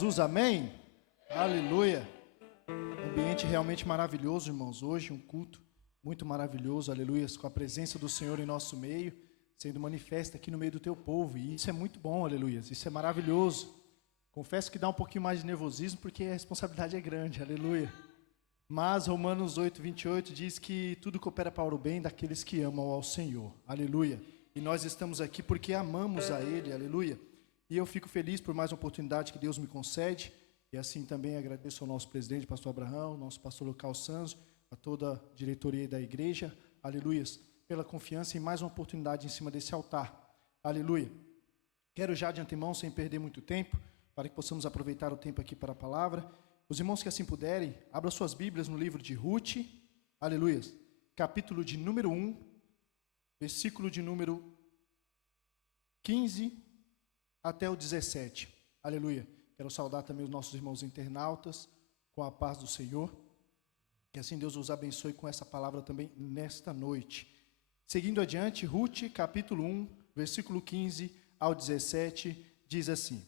Jesus, amém? Aleluia. Ambiente realmente maravilhoso, irmãos. Hoje um culto muito maravilhoso, aleluia, com a presença do Senhor em nosso meio, sendo manifesta aqui no meio do teu povo. E isso é muito bom, aleluia. Isso é maravilhoso. Confesso que dá um pouquinho mais de nervosismo porque a responsabilidade é grande, aleluia. Mas Romanos 8, 28 diz que tudo coopera para o bem daqueles que amam ao Senhor, aleluia. E nós estamos aqui porque amamos a Ele, aleluia. E eu fico feliz por mais uma oportunidade que Deus me concede. E assim também agradeço ao nosso presidente, pastor Abraão, nosso pastor local Sanzo, a toda a diretoria da igreja, aleluias, pela confiança em mais uma oportunidade em cima desse altar, aleluia. Quero já de antemão, sem perder muito tempo, para que possamos aproveitar o tempo aqui para a palavra. Os irmãos que assim puderem, abram suas Bíblias no livro de Ruth, aleluias, capítulo de número 1, versículo de número 15 até o 17, aleluia. Quero saudar também os nossos irmãos internautas com a paz do Senhor. Que assim Deus os abençoe com essa palavra também nesta noite. Seguindo adiante, Ruth, capítulo 1, versículo 15 ao 17, diz assim: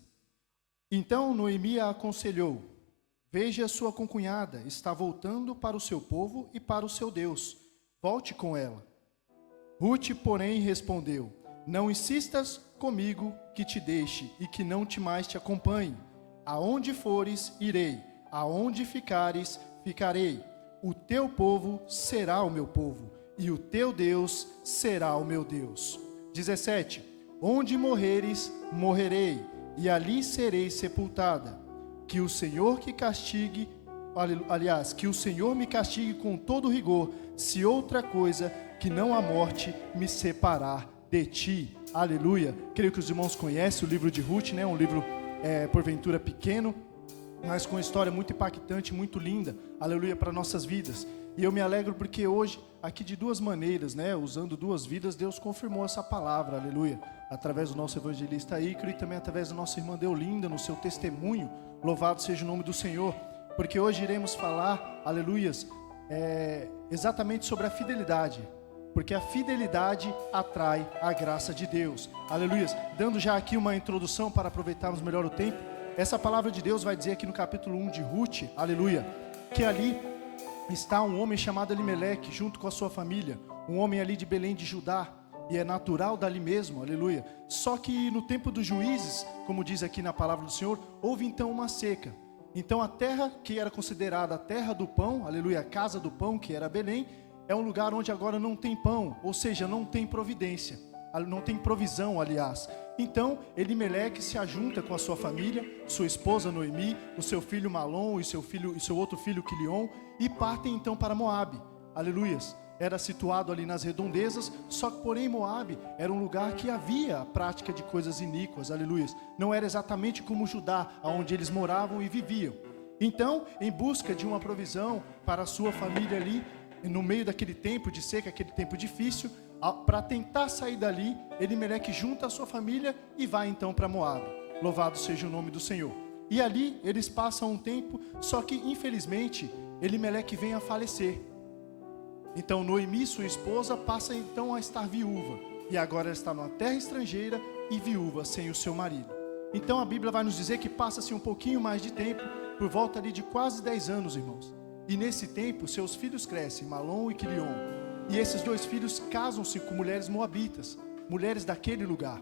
Então Noemi a aconselhou: Veja, sua concunhada está voltando para o seu povo e para o seu Deus. Volte com ela. Ruth, porém, respondeu: Não insistas comigo que te deixe e que não te mais te acompanhe. Aonde fores, irei. Aonde ficares, ficarei. O teu povo será o meu povo, e o teu Deus será o meu Deus. 17. Onde morreres, morrerei, e ali serei sepultada. Que o Senhor que o Senhor me castigue com todo rigor, se outra coisa que não a morte me separar de ti. Aleluia. Creio que os irmãos conhecem o livro de Ruth, né? Um livro porventura pequeno, mas com uma história muito impactante, muito linda, aleluia, para nossas vidas. E eu me alegro porque hoje, aqui de duas maneiras, né, usando duas vidas, Deus confirmou essa palavra, aleluia, através do nosso evangelista Ícaro e também através da nossa irmã Deolinda, no seu testemunho. Louvado seja o nome do Senhor, porque hoje iremos falar, aleluias, exatamente sobre a fidelidade, porque a fidelidade atrai a graça de Deus, aleluias. Dando já aqui uma introdução para aproveitarmos melhor o tempo, essa palavra de Deus vai dizer aqui no capítulo 1 de Ruth, aleluia, que ali está um homem chamado Elimeleque, junto com a sua família, um homem ali de Belém de Judá, e é natural dali mesmo, aleluia. Só que no tempo dos juízes, como diz aqui na palavra do Senhor, houve então uma seca. Então a terra que era considerada a terra do pão, aleluia, a casa do pão, que era Belém, é um lugar onde agora não tem pão, ou seja, não tem providência, não tem provisão, aliás. Então, Elimeleque se ajunta com a sua família, sua esposa Noemi, o seu filho Malom e seu outro filho Quilion, e partem então para Moabe, aleluias. Era situado ali nas redondezas, só que porém Moabe era um lugar que havia a prática de coisas iníquas, aleluias. Não era exatamente como Judá, onde eles moravam e viviam. Então, em busca de uma provisão para a sua família ali, no meio daquele tempo de seca, aquele tempo difícil, para tentar sair dali, Elimeleque junta a sua família e vai então para Moabe. Louvado seja o nome do Senhor. E ali eles passam um tempo, só que infelizmente Elimeleque vem a falecer. Então Noemi, sua esposa, passa então a estar viúva. E agora ela está numa terra estrangeira e viúva sem o seu marido. Então a Bíblia vai nos dizer que passa-se um pouquinho mais de tempo, por volta ali de quase 10 anos, irmãos. E nesse tempo, seus filhos crescem, Malom e Quilion. E esses dois filhos casam-se com mulheres moabitas, mulheres daquele lugar.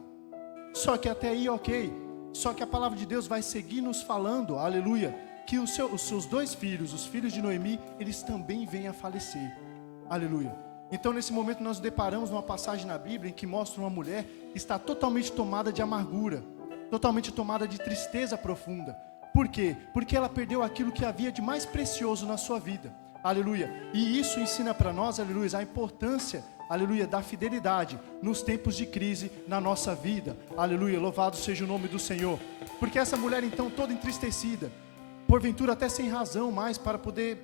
Só que até aí, ok. Só que a palavra de Deus vai seguir nos falando, aleluia, que os seus dois filhos, os filhos de Noemi, eles também vêm a falecer. Aleluia. Então nesse momento nós nos deparamos numa passagem na Bíblia em que mostra uma mulher que está totalmente tomada de amargura, totalmente tomada de tristeza profunda. Por quê? Porque ela perdeu aquilo que havia de mais precioso na sua vida. Aleluia. E isso ensina para nós, aleluia, a importância, aleluia, da fidelidade nos tempos de crise na nossa vida. Aleluia. Louvado seja o nome do Senhor. Porque essa mulher então toda entristecida, porventura até sem razão mais para poder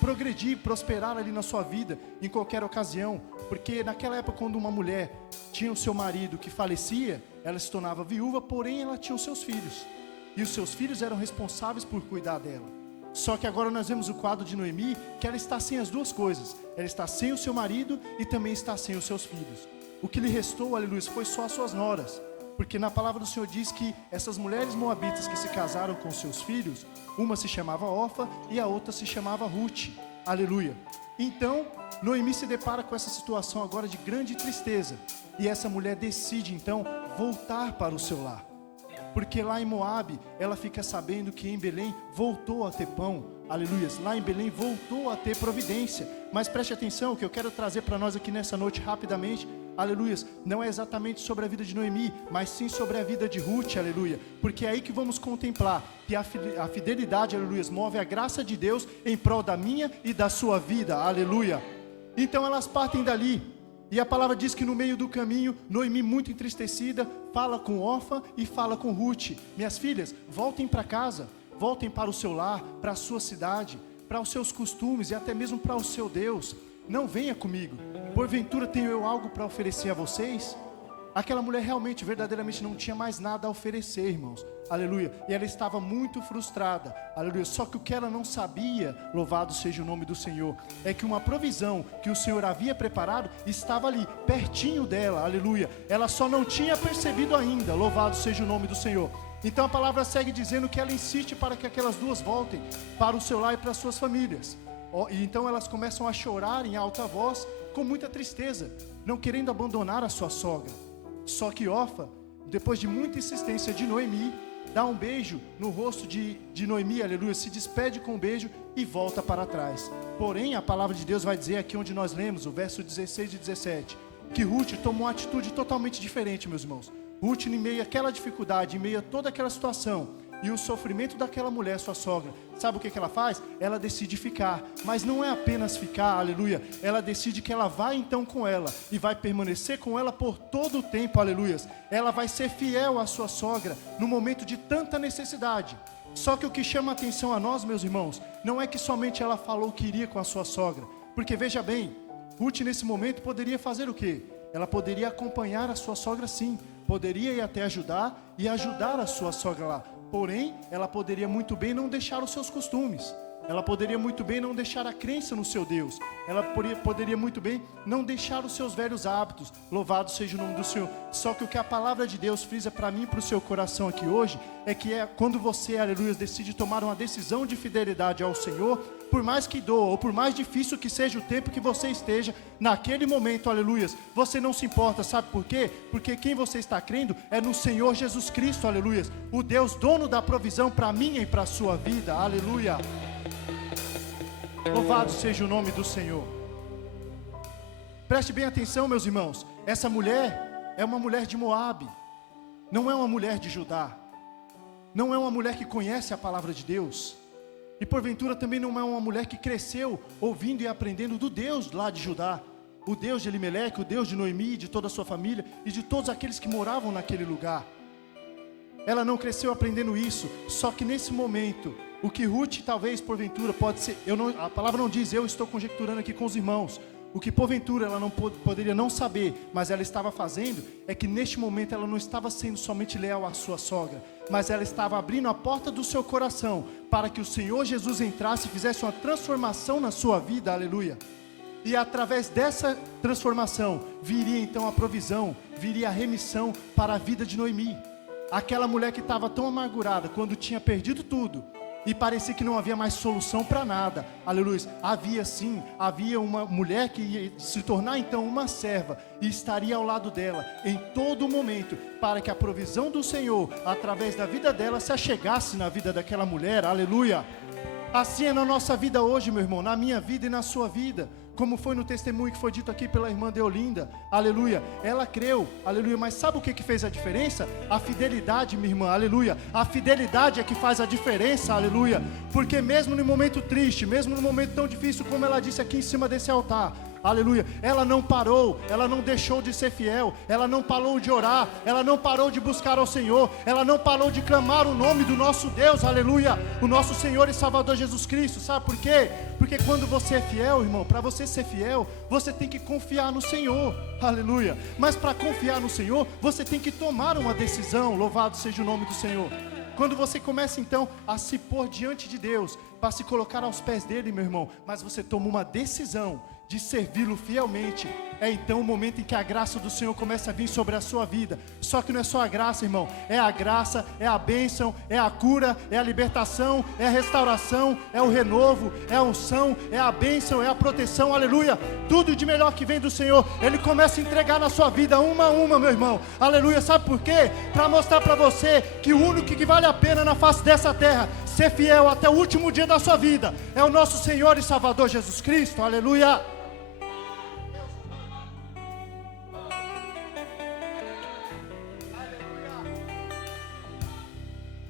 progredir, prosperar ali na sua vida em qualquer ocasião, porque naquela época quando uma mulher tinha o seu marido que falecia, ela se tornava viúva, porém ela tinha os seus filhos, e os seus filhos eram responsáveis por cuidar dela. Só que agora nós vemos o quadro de Noemi, que ela está sem as duas coisas, ela está sem o seu marido e também está sem os seus filhos. O que lhe restou, aleluia, foi só as suas noras. Porque na palavra do Senhor diz que essas mulheres moabitas que se casaram com seus filhos, uma se chamava Orfa e a outra se chamava Ruth. Aleluia. Então, Noemi se depara com essa situação agora de grande tristeza. E essa mulher decide então voltar para o seu lar. Porque lá em Moabe, ela fica sabendo que em Belém voltou a ter pão. Aleluias. Lá em Belém voltou a ter providência. Mas preste atenção, o que eu quero trazer para nós aqui nessa noite rapidamente, aleluias, não é exatamente sobre a vida de Noemi, mas sim sobre a vida de Ruth, aleluia. Porque é aí que vamos contemplar que a fidelidade, aleluias, move a graça de Deus em prol da minha e da sua vida, aleluia. Então elas partem dali. E a palavra diz que no meio do caminho, Noemi, muito entristecida, fala com Orfa e fala com Ruth: minhas filhas, voltem para casa, voltem para o seu lar, para a sua cidade, para os seus costumes e até mesmo para o seu Deus. Não venha comigo, porventura tenho eu algo para oferecer a vocês? Aquela mulher realmente, verdadeiramente não tinha mais nada a oferecer, irmãos, aleluia, e ela estava muito frustrada, aleluia. Só que o que ela não sabia, louvado seja o nome do Senhor, é que uma provisão que o Senhor havia preparado estava ali, pertinho dela, aleluia. Ela só não tinha percebido ainda, louvado seja o nome do Senhor. Então a palavra segue dizendo que ela insiste para que aquelas duas voltem para o seu lar e para as suas famílias. E então elas começam a chorar em alta voz, com muita tristeza, não querendo abandonar a sua sogra. Só que Orfa, depois de muita insistência de Noemi, dá um beijo no rosto de Noemi, aleluia, se despede com um beijo e volta para trás. Porém, a palavra de Deus vai dizer aqui onde nós lemos, o verso 16 e 17, que Ruth tomou uma atitude totalmente diferente, meus irmãos. Ruth, em meio àquela dificuldade, em meio a toda aquela situação, e o sofrimento daquela mulher, sua sogra, sabe o que ela faz? Ela decide ficar, mas não é apenas ficar, aleluia, ela decide que ela vai então com ela, e vai permanecer com ela por todo o tempo, aleluia. Ela vai ser fiel à sua sogra, no momento de tanta necessidade. Só que o que chama a atenção a nós, meus irmãos, não é que somente ela falou que iria com a sua sogra, porque veja bem, Ruth nesse momento poderia fazer o quê? Ela poderia acompanhar a sua sogra sim, poderia ir até ajudar e ajudar a sua sogra lá. Porém, ela poderia muito bem não deixar os seus costumes. Ela poderia muito bem não deixar a crença no seu Deus. Ela poderia muito bem não deixar os seus velhos hábitos. Louvado seja o nome do Senhor. Só que o que a palavra de Deus frisa para mim e para o seu coração aqui hoje, é que quando você, aleluia, decide tomar uma decisão de fidelidade ao Senhor, por mais que doa, ou por mais difícil que seja o tempo que você esteja, naquele momento, aleluia, você não se importa, sabe por quê? Porque quem você está crendo é no Senhor Jesus Cristo, aleluia, o Deus dono da provisão para a minha e para a sua vida, aleluia. Louvado seja o nome do Senhor. Preste bem atenção, meus irmãos, essa mulher é uma mulher de Moabe, não é uma mulher de Judá, não é uma mulher que conhece a palavra de Deus, e porventura também não é uma mulher que cresceu ouvindo e aprendendo do Deus lá de Judá, o Deus de Elimeleque, o Deus de Noemi, de toda a sua família e de todos aqueles que moravam naquele lugar. Ela não cresceu aprendendo isso. Só que nesse momento, o que Ruth talvez porventura pode ser, a palavra não diz, eu estou conjecturando aqui com os irmãos, o que porventura ela não poderia não saber, mas ela estava fazendo, é que neste momento ela não estava sendo somente leal à sua sogra, mas ela estava abrindo a porta do seu coração, para que o Senhor Jesus entrasse e fizesse uma transformação na sua vida, aleluia. E através dessa transformação, viria então a provisão, viria a remissão para a vida de Noemi. Aquela mulher que estava tão amargurada, quando tinha perdido tudo, e parecia que não havia mais solução para nada, aleluia, havia uma mulher que ia se tornar então uma serva, e estaria ao lado dela, em todo momento, para que a provisão do Senhor, através da vida dela, se achegasse na vida daquela mulher, aleluia. Assim é na nossa vida hoje, meu irmão, na minha vida e na sua vida, como foi no testemunho que foi dito aqui pela irmã Deolinda, aleluia, ela creu, aleluia, mas sabe o que fez a diferença? A fidelidade, minha irmã, aleluia, a fidelidade é que faz a diferença, aleluia, porque mesmo no momento triste, mesmo no momento tão difícil, como ela disse aqui em cima desse altar, aleluia, ela não parou, ela não deixou de ser fiel, ela não parou de orar, ela não parou de buscar ao Senhor, ela não parou de clamar o nome do nosso Deus, aleluia, o nosso Senhor e Salvador Jesus Cristo. Sabe por quê? Porque quando você é fiel, irmão, para você ser fiel, você tem que confiar no Senhor, aleluia, mas para confiar no Senhor, você tem que tomar uma decisão, louvado seja o nome do Senhor. Quando você começa então a se pôr diante de Deus, para se colocar aos pés dele, meu irmão, mas você toma uma decisão de servi-lo fielmente, é então o momento em que a graça do Senhor começa a vir sobre a sua vida. Só que não é só a graça, irmão, é a graça, é a bênção, é a cura, é a libertação, é a restauração, é o renovo, é a unção, é a bênção, é a proteção, aleluia. Tudo de melhor que vem do Senhor, Ele começa a entregar na sua vida uma a uma, meu irmão, aleluia. Sabe por quê? Para mostrar para você que o único que vale a pena na face dessa terra, ser fiel até o último dia da sua vida, é o nosso Senhor e Salvador Jesus Cristo, aleluia.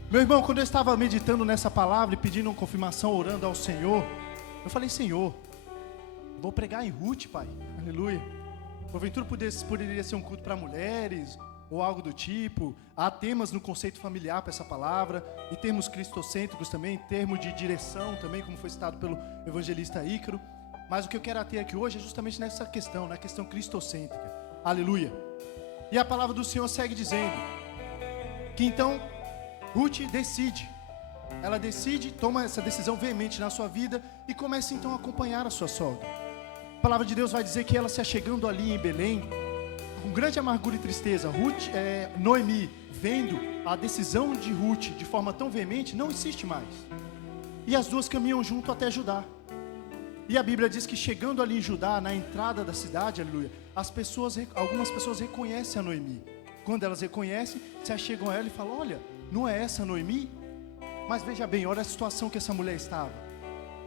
Meu irmão, quando eu estava meditando nessa palavra e pedindo uma confirmação, orando ao Senhor, eu falei: Senhor, eu vou pregar em Ruth, Pai, aleluia. Porventura poderia ser um culto para mulheres, ou algo do tipo. Há temas no conceito familiar para essa palavra, e termos cristocêntricos também, termo de direção também, como foi citado pelo evangelista Ícaro. Mas o que eu quero ater aqui hoje é justamente nessa questão, na questão cristocêntrica, aleluia. E a palavra do Senhor segue dizendo que então Ruth decide, ela decide, toma essa decisão veemente na sua vida e começa então a acompanhar a sua sogra. A palavra de Deus vai dizer que ela se achegando ali em Belém, com grande amargura e tristeza, Noemi, vendo a decisão de Ruth de forma tão veemente, não insiste mais. E as duas caminham junto até Judá. E a Bíblia diz que chegando ali em Judá, na entrada da cidade, aleluia, algumas pessoas reconhecem a Noemi. Quando elas reconhecem, se achegam a ela e falam: olha, não é essa Noemi? Mas veja bem, olha a situação que essa mulher estava.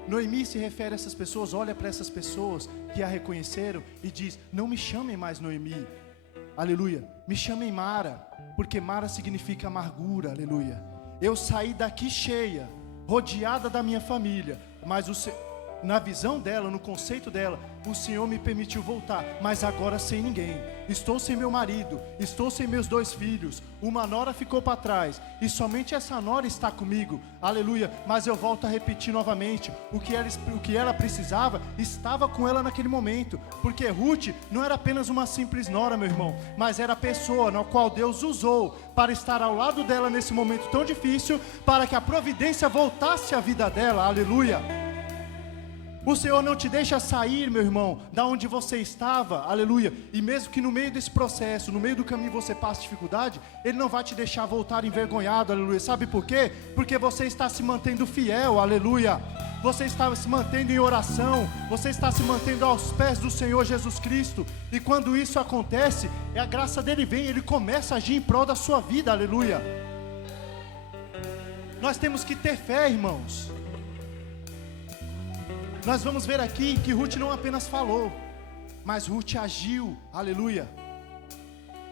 Noemi se refere a essas pessoas, olha para essas pessoas que a reconheceram e diz: não me chamem mais Noemi, aleluia, me chamem Mara, porque Mara significa amargura, aleluia. Eu saí daqui cheia, rodeada da minha família, mas na visão dela, no conceito dela, o Senhor me permitiu voltar, mas agora sem ninguém. Estou sem meu marido, estou sem meus 2 filhos, uma nora ficou para trás, e somente essa nora está comigo, aleluia. Mas eu volto a repetir novamente, o que ela precisava, estava com ela naquele momento, porque Ruth não era apenas uma simples nora, meu irmão, mas era a pessoa na qual Deus usou para estar ao lado dela nesse momento tão difícil, para que a providência voltasse à vida dela, aleluia. O Senhor não te deixa sair, meu irmão, da onde você estava, aleluia. E mesmo que no meio desse processo, no meio do caminho você passe dificuldade, Ele não vai te deixar voltar envergonhado, aleluia. Sabe por quê? Porque você está se mantendo fiel, aleluia. Você está se mantendo em oração, você está se mantendo aos pés do Senhor Jesus Cristo. E quando isso acontece, a graça dele vem, Ele começa a agir em prol da sua vida, aleluia. Nós temos que ter fé, irmãos. Nós vamos ver aqui que Ruth não apenas falou, mas Ruth agiu, aleluia.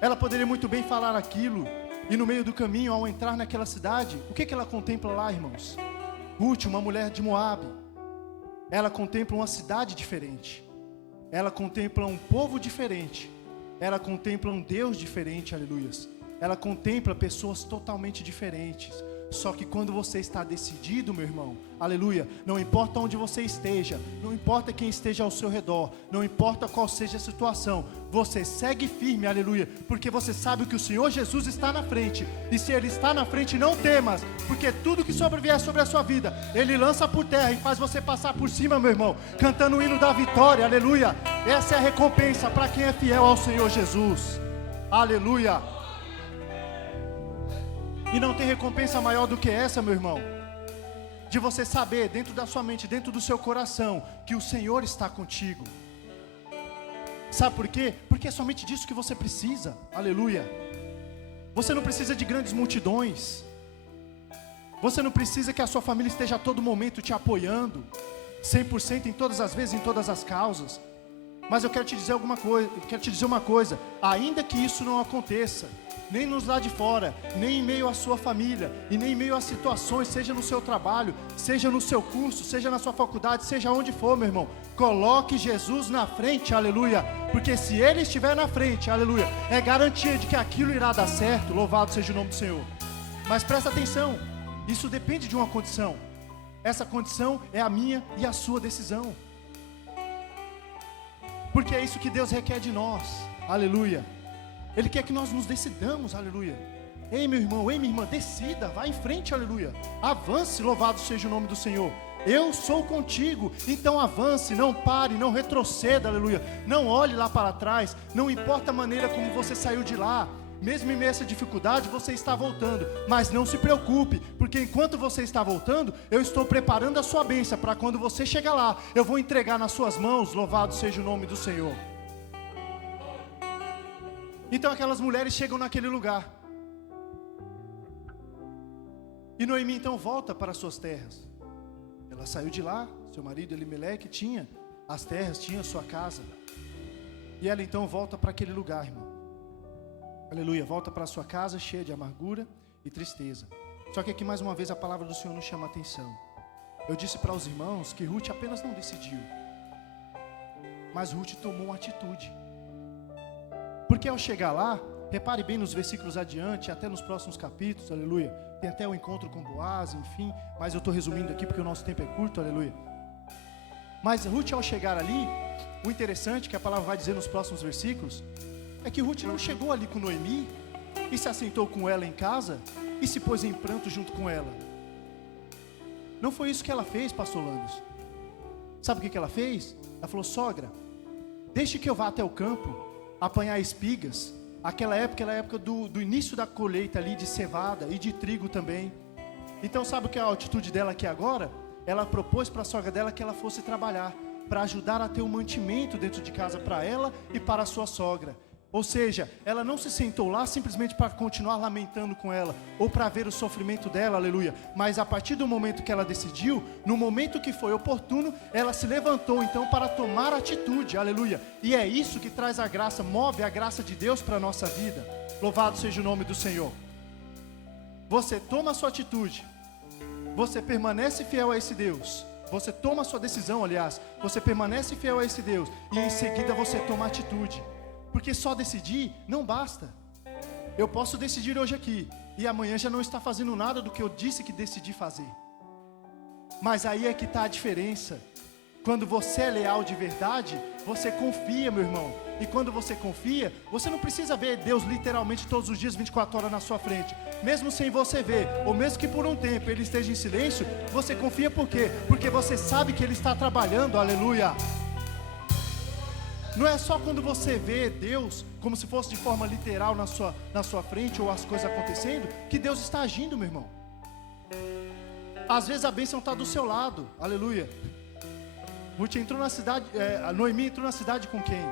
Ela poderia muito bem falar aquilo, e no meio do caminho, ao entrar naquela cidade, o que ela contempla lá, irmãos? Ruth, uma mulher de Moabe, ela contempla uma cidade diferente, ela contempla um povo diferente, ela contempla um Deus diferente, aleluias. Ela contempla pessoas totalmente diferentes. Só que quando você está decidido, meu irmão, aleluia, não importa onde você esteja, não importa quem esteja ao seu redor, não importa qual seja a situação, você segue firme, aleluia, porque você sabe que o Senhor Jesus está na frente, e se Ele está na frente, não temas, porque tudo que sobrevier sobre a sua vida, Ele lança por terra e faz você passar por cima, meu irmão, cantando o hino da vitória, aleluia. Essa é a recompensa para quem é fiel ao Senhor Jesus, aleluia. E não tem recompensa maior do que essa, meu irmão, de você saber dentro da sua mente, dentro do seu coração, que o Senhor está contigo. Sabe por quê? Porque é somente disso que você precisa, aleluia. Você não precisa de grandes multidões, você não precisa que a sua família esteja a todo momento te apoiando 100% em todas as vezes, em todas as causas. Mas eu quero te dizer uma coisa, ainda que isso não aconteça, nem nos lá de fora, nem em meio à sua família, e nem em meio às situações, seja no seu trabalho, seja no seu curso, seja na sua faculdade, seja onde for, meu irmão, coloque Jesus na frente, aleluia, porque se Ele estiver na frente, aleluia, é garantia de que aquilo irá dar certo, louvado seja o nome do Senhor. Mas presta atenção, isso depende de uma condição, essa condição é a minha e a sua decisão. Porque é isso que Deus requer de nós, aleluia. Ele quer que nós nos decidamos, aleluia. Ei, meu irmão, ei, minha irmã, decida, vá em frente, aleluia. Avance, louvado seja o nome do Senhor. Eu sou contigo. Então avance, não pare, não retroceda, aleluia. Não olhe lá para trás, não importa a maneira como você saiu de lá. Mesmo em meio a essa dificuldade, você está voltando. Mas não se preocupe, porque enquanto você está voltando, eu estou preparando a sua bênção, para quando você chegar lá, eu vou entregar nas suas mãos. Louvado seja o nome do Senhor. Então aquelas mulheres chegam naquele lugar. E Noemi então volta para suas terras. Ela saiu de lá, seu marido Elimeleque tinha as terras, tinha a sua casa. E ela então volta para aquele lugar, irmão. Aleluia, volta para a sua casa cheia de amargura e tristeza. Só que aqui mais uma vez a palavra do Senhor nos chama a atenção. Eu disse para os irmãos que Ruth apenas não decidiu, mas Ruth tomou uma atitude. Porque ao chegar lá, repare bem nos versículos adiante, até nos próximos capítulos, aleluia. Tem até o encontro com Boaz, enfim, mas eu estou resumindo aqui porque o nosso tempo é curto, aleluia. Mas Ruth ao chegar ali, o interessante que a palavra vai dizer nos próximos versículos, é que Ruth não chegou ali com Noemi, e se assentou com ela em casa, e se pôs em pranto junto com ela. Não foi isso que ela fez, pastor Landos. Sabe o que ela fez? Ela falou: sogra, deixe que eu vá até o campo, apanhar espigas. Aquela época era a época do início da colheita ali de cevada e de trigo também. Então sabe o que é a atitude dela aqui agora? Ela propôs para a sogra dela que ela fosse trabalhar, para ajudar a ter um mantimento dentro de casa para ela e para a sua sogra. Ou seja, ela não se sentou lá simplesmente para continuar lamentando com ela, ou para ver o sofrimento dela, aleluia. Mas a partir do momento que ela decidiu, no momento que foi oportuno, ela se levantou então para tomar atitude, aleluia. E é isso que traz a graça, move a graça de Deus para a nossa vida. Louvado seja o nome do Senhor. Você toma a sua atitude, você permanece fiel a esse Deus. Você toma a sua decisão, aliás, você permanece fiel a esse Deus, e em seguida você toma atitude. Porque só decidir não basta. Eu posso decidir hoje aqui, e amanhã já não está fazendo nada do que eu disse que decidi fazer. Mas aí é que está a diferença. Quando você é leal de verdade, você confia, meu irmão. E quando você confia, você não precisa ver Deus literalmente todos os dias, 24 horas na sua frente. Mesmo sem você ver, ou mesmo que por um tempo Ele esteja em silêncio, você confia por quê? Porque você sabe que Ele está trabalhando, aleluia. Não é só quando você vê Deus como se fosse de forma literal na sua frente, ou as coisas acontecendo, que Deus está agindo, meu irmão. Às vezes a bênção está do seu lado, aleluia. Ruth entrou na cidade, a Noemi entrou na cidade com quem?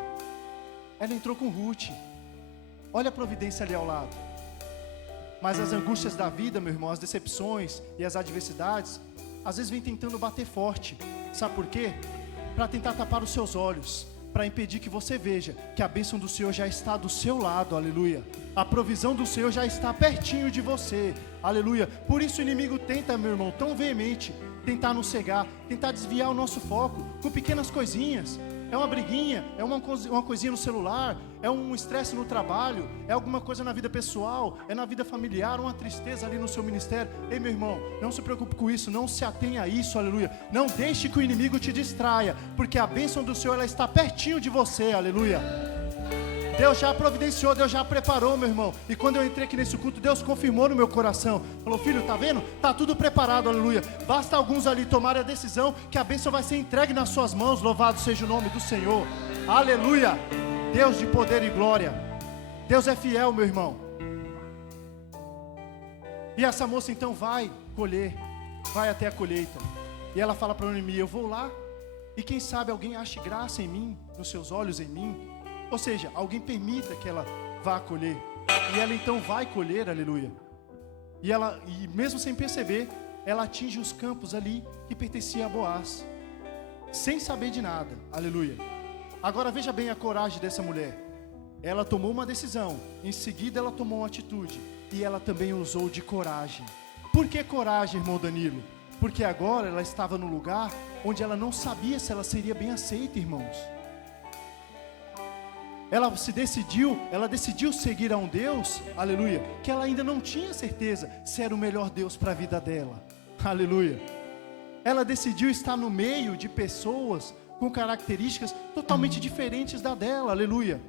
Ela entrou com Ruth. Olha a providência ali ao lado. Mas as angústias da vida, meu irmão, as decepções e as adversidades, às vezes vem tentando bater forte. Sabe por quê? Para tentar tapar os seus olhos, para impedir que você veja que a bênção do Senhor já está do seu lado, aleluia. A provisão do Senhor já está pertinho de você, aleluia. Por isso o inimigo tenta, meu irmão, tão veemente, tentar nos cegar, tentar desviar o nosso foco com pequenas coisinhas. É uma briguinha, é uma coisinha no celular, é um estresse no trabalho, é alguma coisa na vida pessoal, é na vida familiar, uma tristeza ali no seu ministério. Ei, meu irmão, não se preocupe com isso, não se atenha a isso, aleluia. Não deixe que o inimigo te distraia, porque a bênção do Senhor, ela está pertinho de você, aleluia. Deus já providenciou, Deus já preparou, meu irmão. E quando eu entrei aqui nesse culto, Deus confirmou no meu coração. Falou: filho, tá vendo? Tá tudo preparado, aleluia. Basta alguns ali tomarem a decisão que a bênção vai ser entregue nas suas mãos. Louvado seja o nome do Senhor, aleluia. Deus de poder e glória. Deus é fiel, meu irmão. E essa moça então vai colher, vai até a colheita. E ela fala para Noemi: eu vou lá, e quem sabe alguém ache graça em mim, nos seus olhos em mim. Ou seja, alguém permita que ela vá colher. E ela então vai colher, aleluia. E mesmo sem perceber, ela atinge os campos ali que pertenciam a Boaz, sem saber de nada, aleluia. Agora veja bem a coragem dessa mulher. Ela tomou uma decisão, em seguida ela tomou uma atitude, e ela também usou de coragem. Por que coragem, irmão Danilo? Porque agora ela estava no lugar onde ela não sabia se ela seria bem aceita, irmãos. Ela decidiu seguir a um Deus, aleluia, que ela ainda não tinha certeza se era o melhor Deus para a vida dela, aleluia. Ela decidiu estar no meio de pessoas com características totalmente diferentes da dela, aleluia.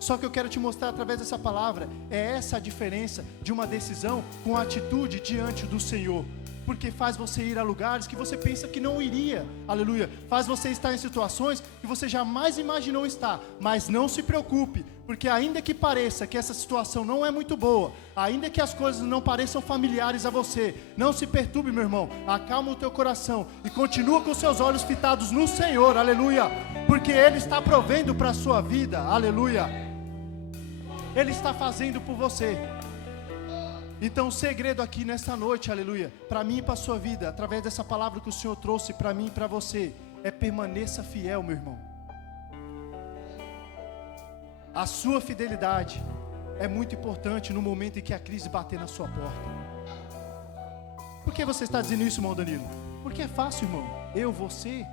Só que eu quero te mostrar através dessa palavra, é essa a diferença de uma decisão com atitude diante do Senhor. porque faz você ir a lugares que você pensa que não iria, aleluia, faz você estar em situações que você jamais imaginou estar, mas não se preocupe, porque ainda que pareça que essa situação não é muito boa, ainda que as coisas não pareçam familiares a você, não se perturbe, meu irmão, acalma o teu coração e continua com seus olhos fitados no Senhor, aleluia, porque Ele está provendo para a sua vida, aleluia, Ele está fazendo por você. Então o segredo aqui nessa noite, aleluia, para mim e para a sua vida, através dessa palavra que o Senhor trouxe para mim e para você, é permaneça fiel, meu irmão. A sua fidelidade é muito importante no momento em que a crise bater na sua porta. Por que você está dizendo isso, irmão Danilo? Porque é fácil, irmão. Eu, você,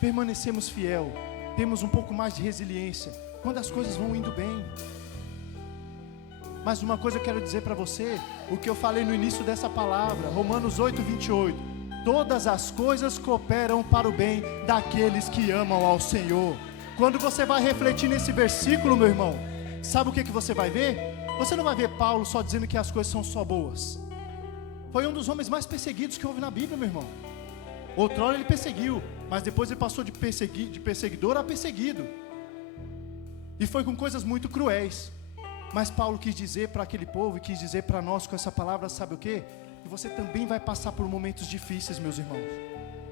permanecemos fiel, temos um pouco mais de resiliência quando as coisas vão indo bem. Mas uma coisa eu quero dizer para você, o que eu falei no início dessa palavra, Romanos 8:28, todas as coisas cooperam para o bem daqueles que amam ao Senhor. Quando você vai refletir nesse versículo, meu irmão, sabe o que você vai ver? Você não vai ver Paulo só dizendo que as coisas são só boas. Foi um dos homens mais perseguidos que houve na Bíblia, meu irmão. Outrora ele perseguiu, mas depois ele passou de perseguidor a perseguido. E foi com coisas muito cruéis. Mas Paulo quis dizer para aquele povo e quis dizer para nós com essa palavra, sabe o quê? Que você também vai passar por momentos difíceis, meus irmãos.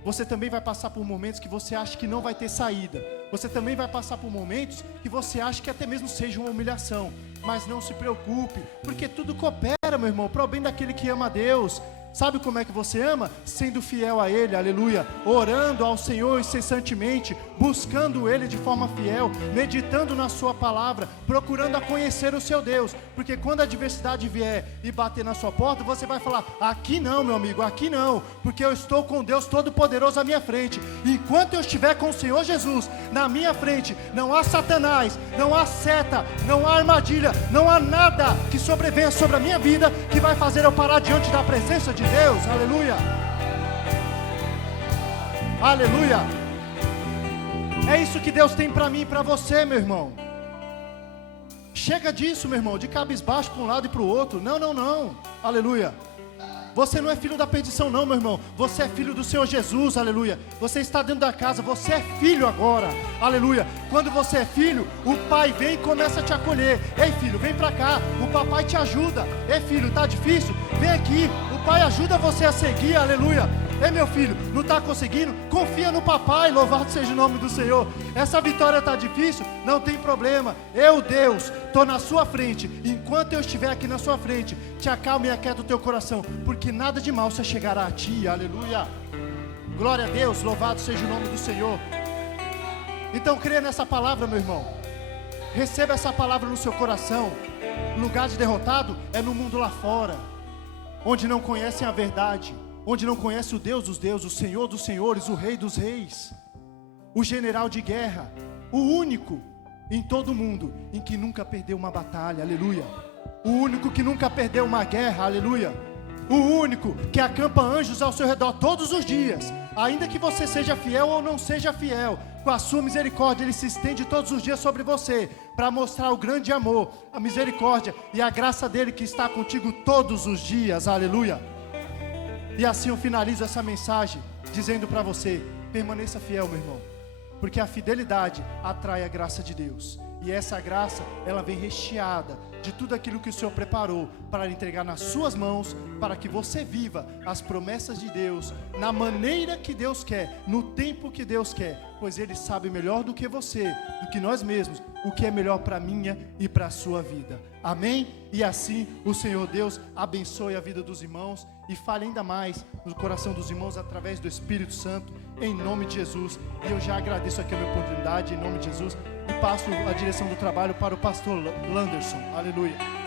Você também vai passar por momentos que você acha que não vai ter saída. Você também vai passar por momentos que você acha que até mesmo seja uma humilhação. Mas não se preocupe, porque tudo coopera, meu irmão, para o bem daquele que ama a Deus. Sabe como é que você ama? Sendo fiel a Ele, aleluia, orando ao Senhor incessantemente, buscando Ele de forma fiel, meditando na sua palavra, procurando a conhecer o seu Deus, porque quando a adversidade vier e bater na sua porta, você vai falar, aqui não, meu amigo, aqui não, porque eu estou com Deus Todo-Poderoso à minha frente. Enquanto eu estiver com o Senhor Jesus na minha frente, não há Satanás, não há seta, não há armadilha, não há nada que sobrevenha sobre a minha vida que vai fazer eu parar diante da presença de Deus, aleluia, aleluia, é isso que Deus tem para mim e para você, meu irmão. Chega disso, meu irmão, de cabisbaixo para um lado e para o outro, não, aleluia. Você não é filho da perdição não, meu irmão, você é filho do Senhor Jesus, aleluia. Você está dentro da casa, você é filho agora, aleluia. Quando você é filho, o pai vem e começa a te acolher. Ei filho, vem pra cá, o papai te ajuda. Ei filho, tá difícil? Vem aqui, o pai ajuda você a seguir, aleluia. Ei meu filho, não está conseguindo? Confia no papai, louvado seja o nome do Senhor. Essa vitória está difícil? Não tem problema, eu Deus, estou na sua frente. Enquanto eu estiver aqui na sua frente, te acalma e aquieta o teu coração, porque nada de mal se chegará a ti, aleluia. Glória a Deus, louvado seja o nome do Senhor. Então creia nessa palavra, meu irmão. Receba essa palavra no seu coração. Lugar de derrotado é no mundo lá fora, onde não conhecem a verdade, onde não conhece o Deus dos deuses, o Senhor dos senhores, o Rei dos reis, o general de guerra, o único em todo o mundo em que nunca perdeu uma batalha, aleluia. O único que nunca perdeu uma guerra, aleluia. O único que acampa anjos ao seu redor todos os dias, ainda que você seja fiel ou não seja fiel, com a sua misericórdia Ele se estende todos os dias sobre você, para mostrar o grande amor, a misericórdia e a graça dEle que está contigo todos os dias, aleluia. E assim eu finalizo essa mensagem dizendo para você, permaneça fiel, meu irmão, porque a fidelidade atrai a graça de Deus, e essa graça, ela vem recheada de tudo aquilo que o Senhor preparou para entregar nas suas mãos, para que você viva as promessas de Deus, na maneira que Deus quer, no tempo que Deus quer, pois Ele sabe melhor do que você, do que nós mesmos, o que é melhor para a minha e para a sua vida, amém? E assim o Senhor Deus abençoe a vida dos irmãos, e fale ainda mais no coração dos irmãos, através do Espírito Santo, em nome de Jesus. E eu já agradeço aqui a minha oportunidade, em nome de Jesus, e passo a direção do trabalho para o pastor Landerson, aleluia.